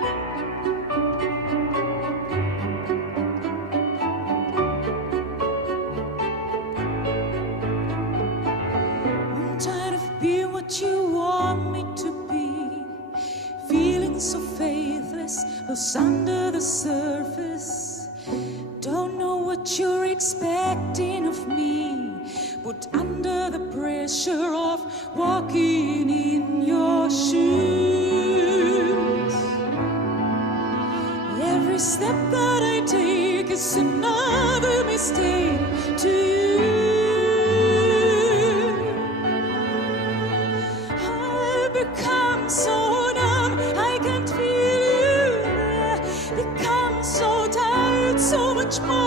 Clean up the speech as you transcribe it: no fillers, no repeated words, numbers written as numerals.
I'm tired of being what you want me to be, feeling so faithless, lost under the surface. Don't know what you're expecting of me, but under the pressure of walking in your shoes, every step that I take is another mistake to you. I've become so numb, I can't feel you. Become so tired, so much more